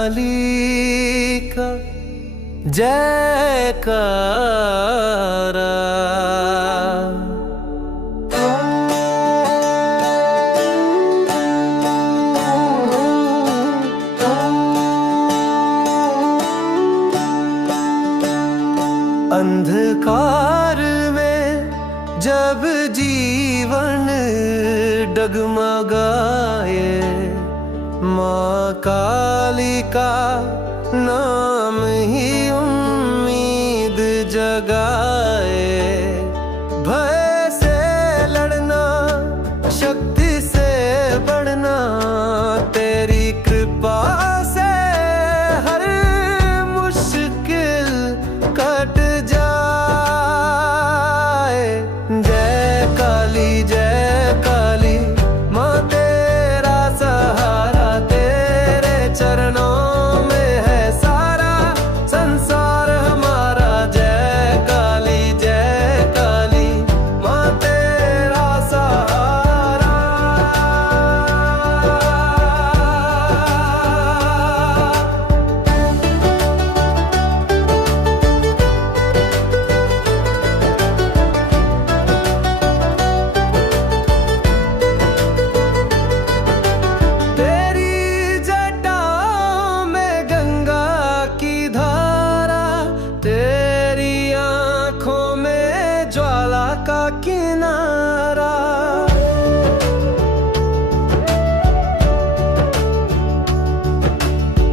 काली का जयकारा। अंधकार में जब जीवन डगमगाए, माँ काली का नाम ही उम्मीद जगाए। भय से लड़ना, शक्ति से बढ़ना, तेरी कृपा से हर मुश्किल कट जाए। जय काली माँ तेरा सहारा, तेरे चरणों में है सारा संसार हमारा। जय काली माँ तेरा सहारा। का किनारा,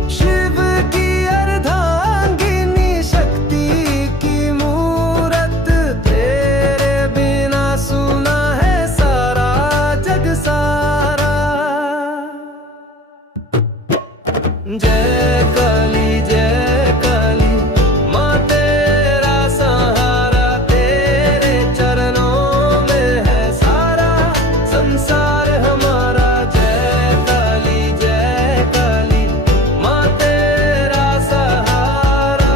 शिव की अर्धांगिनी, शक्ति की मूरत, तेरे बिना सुना है सारा जग सारा। जय काली माँ तेरा सहारा, तेरे चरणों में है सारा संसार हमारा। जय काली माँ तेरा सहारा।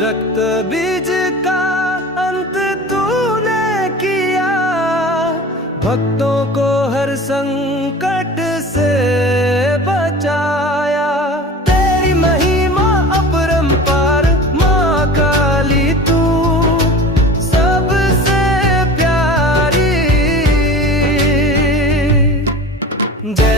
रक्त बीज का अंत तूने किया, भक्तों को हर संकट से बचाया। तेरी महिमा अपरंपार, माँ काली तू सबसे प्यारी। जय